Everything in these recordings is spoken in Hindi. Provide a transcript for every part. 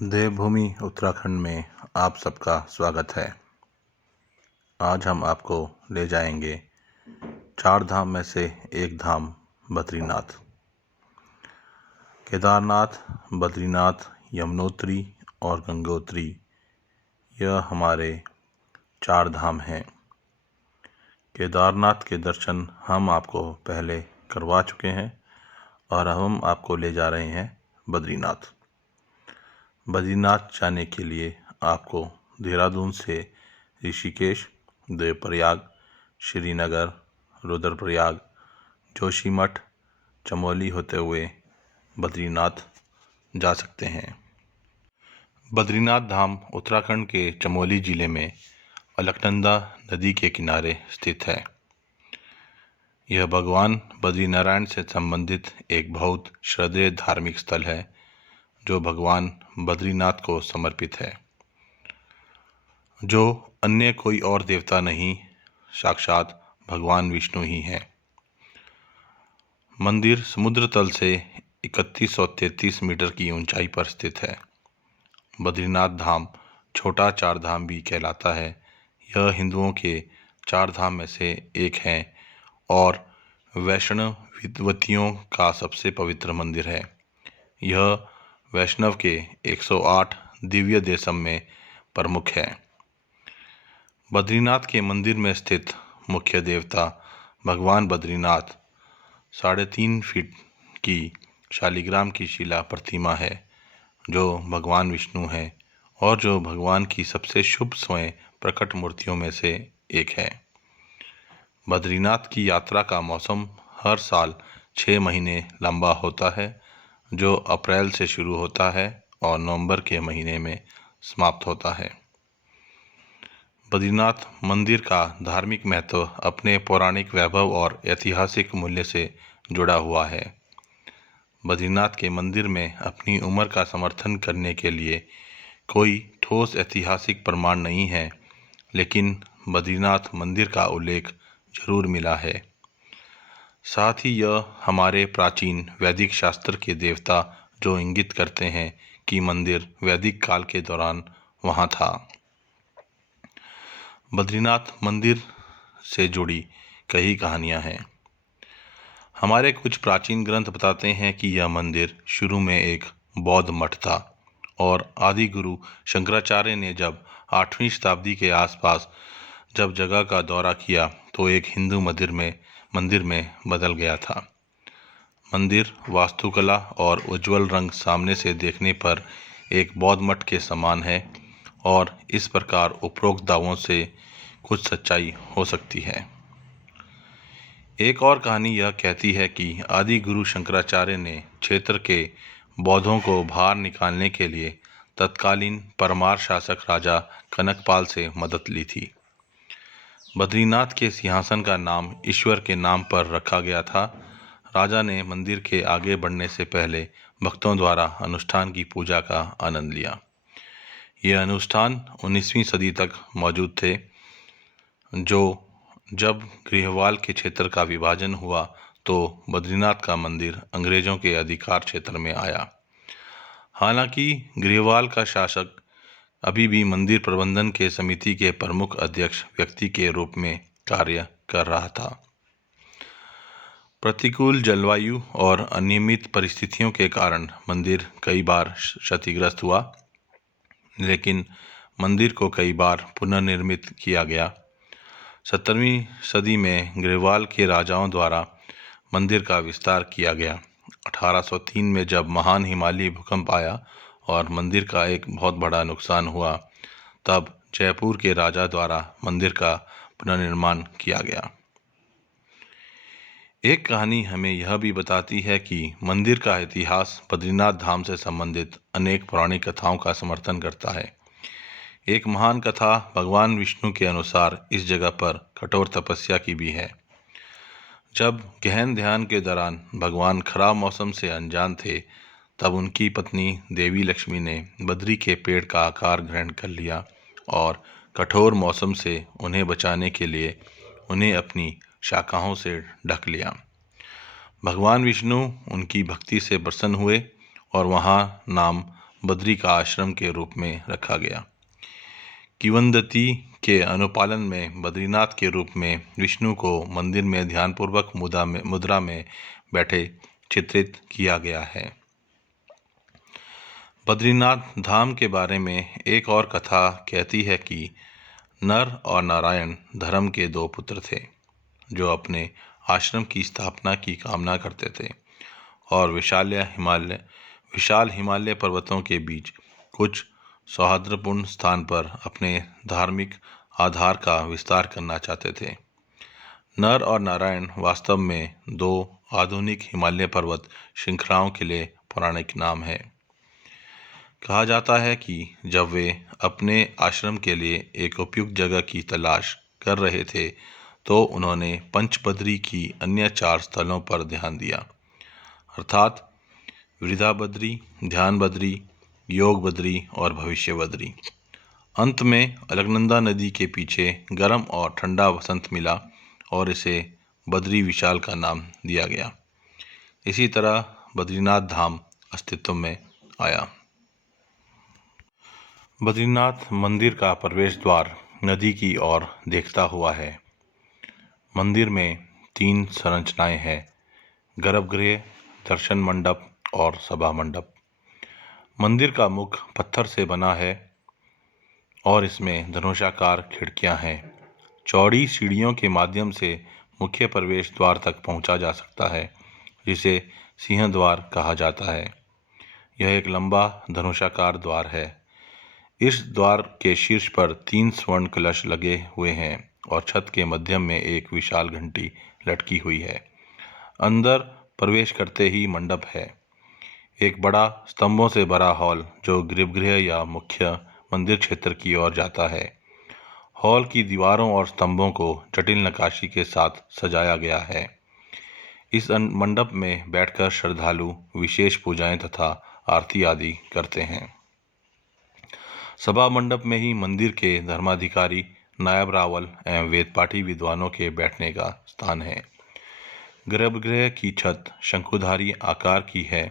देवभूमि उत्तराखंड में आप सबका स्वागत है। आज हम आपको ले जाएंगे 4 धाम में से एक धाम बद्रीनाथ। केदारनाथ, बद्रीनाथ, यमुनोत्री और गंगोत्री यह हमारे 4 धाम हैं। केदारनाथ के दर्शन हम आपको पहले करवा चुके हैं और हम आपको ले जा रहे हैं बद्रीनाथ। बद्रीनाथ जाने के लिए आपको देहरादून से ऋषिकेश, देवप्रयाग, श्रीनगर, रुद्रप्रयाग, जोशीमठ, चमोली होते हुए बद्रीनाथ जा सकते हैं। बद्रीनाथ धाम उत्तराखंड के चमोली जिले में अलकनंदा नदी के किनारे स्थित है। यह भगवान बद्रीनारायण से संबंधित एक बहुत श्रद्धेय धार्मिक स्थल है जो भगवान बद्रीनाथ को समर्पित है, जो अन्य कोई और देवता नहीं, साक्षात भगवान विष्णु ही हैं। मंदिर समुद्र तल से 3133 मीटर की ऊंचाई पर स्थित है। बद्रीनाथ धाम छोटा 4 धाम भी कहलाता है। यह हिंदुओं के 4 धाम में से एक है और वैष्णवतियों का सबसे पवित्र मंदिर है। यह वैष्णव के 108 दिव्य देशम में प्रमुख है। बद्रीनाथ के मंदिर में स्थित मुख्य देवता भगवान बद्रीनाथ 3.5 फीट की शालिग्राम की शिला प्रतिमा है, जो भगवान विष्णु है और जो भगवान की सबसे शुभ स्वयं प्रकट मूर्तियों में से एक है। बद्रीनाथ की यात्रा का मौसम हर साल 6 महीने लंबा होता है, जो अप्रैल से शुरू होता है और नवंबर के महीने में समाप्त होता है। बद्रीनाथ मंदिर का धार्मिक महत्व अपने पौराणिक वैभव और ऐतिहासिक मूल्य से जुड़ा हुआ है। बद्रीनाथ के मंदिर में अपनी उम्र का समर्थन करने के लिए कोई ठोस ऐतिहासिक प्रमाण नहीं है, लेकिन बद्रीनाथ मंदिर का उल्लेख जरूर मिला है। साथ ही यह हमारे प्राचीन वैदिक शास्त्र के देवता जो इंगित करते हैं कि मंदिर वैदिक काल के दौरान वहां था। बद्रीनाथ मंदिर से जुड़ी कई कहानियां हैं। हमारे कुछ प्राचीन ग्रंथ बताते हैं कि यह मंदिर शुरू में एक बौद्ध मठ था और आदि गुरु शंकराचार्य ने जब 8वीं शताब्दी के आसपास जब जगह का दौरा किया तो एक हिंदू मंदिर में बदल गया था। मंदिर वास्तुकला और उज्जवल रंग सामने से देखने पर एक बौद्ध मठ के समान है और इस प्रकार उपरोक्त दावों से कुछ सच्चाई हो सकती है। एक और कहानी यह कहती है कि आदि गुरु शंकराचार्य ने क्षेत्र के बौद्धों को बाहर निकालने के लिए तत्कालीन परमार शासक राजा कनकपाल से मदद ली थी। बद्रीनाथ के सिंहासन का नाम ईश्वर के नाम पर रखा गया था। राजा ने मंदिर के आगे बढ़ने से पहले भक्तों द्वारा अनुष्ठान की पूजा का आनंद लिया। ये अनुष्ठान 19वीं सदी तक मौजूद थे, जब गृहवाल के क्षेत्र का विभाजन हुआ तो बद्रीनाथ का मंदिर अंग्रेजों के अधिकार क्षेत्र में आया। हालांकि गृहवाल का शासक अभी भी मंदिर प्रबंधन के समिति के प्रमुख अध्यक्ष व्यक्ति के रूप में कार्य कर रहा था। प्रतिकूल जलवायु और अनियमित परिस्थितियों के कारण मंदिर कई बार क्षतिग्रस्त हुआ, लेकिन मंदिर को कई बार पुनर्निर्मित किया गया। 17वीं सदी में गढ़वाल के राजाओं द्वारा मंदिर का विस्तार किया गया। 1803 में जब महान हिमालयी भूकंप आया और मंदिर का एक बहुत बड़ा नुकसान हुआ, तब जयपुर के राजा द्वारा मंदिर का पुनर्निर्माण किया गया। एक कहानी हमें यह भी बताती है कि मंदिर का इतिहास बद्रीनाथ धाम से संबंधित अनेक पौराणिक कथाओं का समर्थन करता है। एक महान कथा भगवान विष्णु के अनुसार इस जगह पर कठोर तपस्या की भी है। जब गहन ध्यान के दौरान भगवान खराब मौसम से अनजान थे, तब उनकी पत्नी देवी लक्ष्मी ने बद्री के पेड़ का आकार ग्रहण कर लिया और कठोर मौसम से उन्हें बचाने के लिए उन्हें अपनी शाखाओं से ढक लिया। भगवान विष्णु उनकी भक्ति से प्रसन्न हुए और वहां नाम बद्री का आश्रम के रूप में रखा गया। किंवदंती के अनुपालन में बद्रीनाथ के रूप में विष्णु को मंदिर में ध्यानपूर्वक मुद्रा में बैठे चित्रित किया गया है। बद्रीनाथ धाम के बारे में एक और कथा कहती है कि नर और नारायण धर्म के दो पुत्र थे जो अपने आश्रम की स्थापना की कामना करते थे और विशाल हिमालय पर्वतों के बीच कुछ सौहार्दपूर्ण स्थान पर अपने धार्मिक आधार का विस्तार करना चाहते थे। नर और नारायण वास्तव में दो आधुनिक हिमालय पर्वत श्रृंखलाओं के लिए पौराणिक नाम है। कहा जाता है कि जब वे अपने आश्रम के लिए एक उपयुक्त जगह की तलाश कर रहे थे तो उन्होंने पंचबद्री की अन्य 4 स्थलों पर ध्यान दिया, अर्थात वृंदाबद्री, ध्यानबद्री, योगबद्री और भविष्यबद्री। अंत में अलकनंदा नदी के पीछे गर्म और ठंडा वसंत मिला और इसे बद्री विशाल का नाम दिया गया। इसी तरह बद्रीनाथ धाम अस्तित्व में आया। बद्रीनाथ मंदिर का प्रवेश द्वार नदी की ओर देखता हुआ है। मंदिर में 3 संरचनाएं हैं: गर्भगृह, दर्शन मंडप और सभा मंडप। मंदिर का मुख पत्थर से बना है और इसमें धनुषाकार खिड़कियां हैं। चौड़ी सीढ़ियों के माध्यम से मुख्य प्रवेश द्वार तक पहुंचा जा सकता है, जिसे सिंह द्वार कहा जाता है। यह एक लंबा धनुषाकार द्वार है। इस द्वार के शीर्ष पर 3 स्वर्ण कलश लगे हुए हैं और छत के मध्य में एक विशाल घंटी लटकी हुई है। अंदर प्रवेश करते ही मंडप है, एक बड़ा स्तंभों से भरा हॉल जो गर्भगृह या मुख्य मंदिर क्षेत्र की ओर जाता है। हॉल की दीवारों और स्तंभों को जटिल नक्काशी के साथ सजाया गया है। इस मंडप में बैठकर श्रद्धालु विशेष पूजाएं तथा आरती आदि करते हैं। सभा मंडप में ही मंदिर के धर्माधिकारी, नायब रावल एवं वेदपाठी विद्वानों के बैठने का स्थान है। गर्भगृह की छत शंकुधारी आकार की है।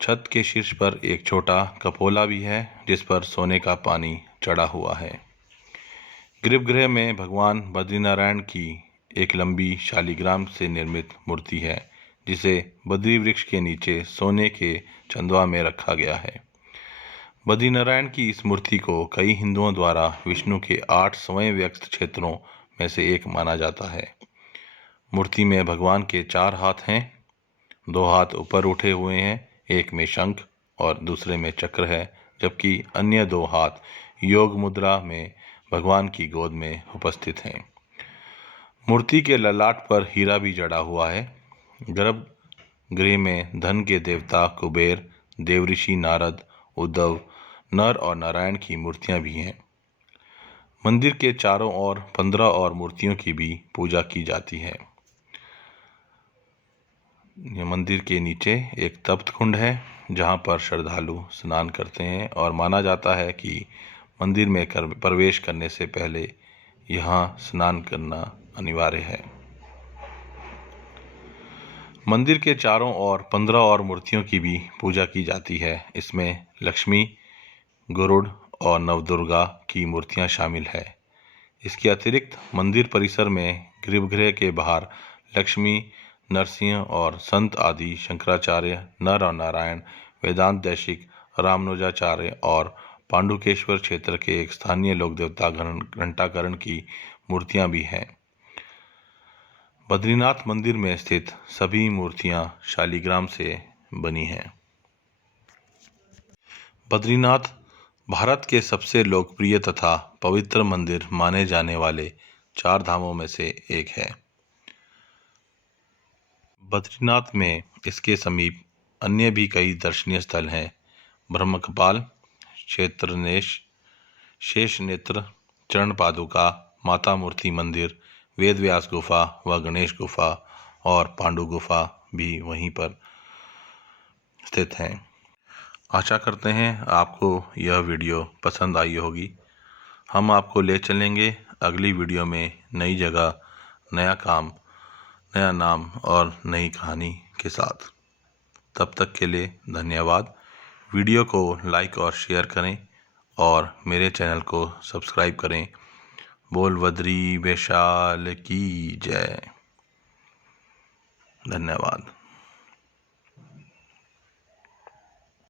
छत के शीर्ष पर एक छोटा कपोला भी है जिस पर सोने का पानी चढ़ा हुआ है। गर्भगृह में भगवान बद्रीनारायण की एक लंबी शालिग्राम से निर्मित मूर्ति है जिसे बद्री वृक्ष के नीचे सोने के चंदवा में रखा गया है। बद्रीनारायण की इस मूर्ति को कई हिंदुओं द्वारा विष्णु के 8 स्वयं व्यक्त क्षेत्रों में से एक माना जाता है। मूर्ति में भगवान के 4 हाथ हैं, 2 हाथ ऊपर उठे हुए हैं, एक में शंख और दूसरे में चक्र है, जबकि अन्य 2 हाथ योग मुद्रा में भगवान की गोद में उपस्थित हैं। मूर्ति के ललाट पर हीरा भी जड़ा हुआ है। गर्भगृह में धन के देवता कुबेर, देवऋषि नारद, उद्धव, नर और नारायण की मूर्तियां भी हैं। मंदिर के चारों ओर 15 और मूर्तियों की भी पूजा की जाती है। मंदिर के नीचे एक तप्त कुंड है जहां पर श्रद्धालु स्नान करते हैं और माना जाता है कि मंदिर में प्रवेश करने से पहले यहां स्नान करना अनिवार्य है। मंदिर के चारों ओर 15 और मूर्तियों की भी पूजा की जाती है। इसमें लक्ष्मी, गरुड़ और नवदुर्गा की मूर्तियां शामिल है। इसके अतिरिक्त मंदिर परिसर में गर्भगृह के बाहर लक्ष्मी, नरसिंह और संत आदि शंकराचार्य, नर और नारायण, वेदांत देशिक, रामानुजाचार्य और पांडुकेश्वर क्षेत्र के एक स्थानीय लोक देवता घंटाकरण की मूर्तियां भी हैं। बद्रीनाथ मंदिर में स्थित सभी मूर्तियां शालिग्राम से बनी हैं। बद्रीनाथ भारत के सबसे लोकप्रिय तथा पवित्र मंदिर माने जाने वाले 4 धामों में से एक है। बद्रीनाथ में इसके समीप अन्य भी कई दर्शनीय स्थल हैं। ब्रह्मकपाल, क्षेत्रनेश, शेषनेत्र, चरण पादुका, माता मूर्ति मंदिर, वेदव्यास गुफा व गणेश गुफा और पांडु गुफा भी वहीं पर स्थित हैं। आशा करते हैं आपको यह वीडियो पसंद आई होगी। हम आपको ले चलेंगे अगली वीडियो में नई जगह, नया काम, नया नाम और नई कहानी के साथ। तब तक के लिए धन्यवाद। वीडियो को लाइक और शेयर करें और मेरे चैनल को सब्सक्राइब करें। बोल बद्री वैशाल की जय। धन्यवाद।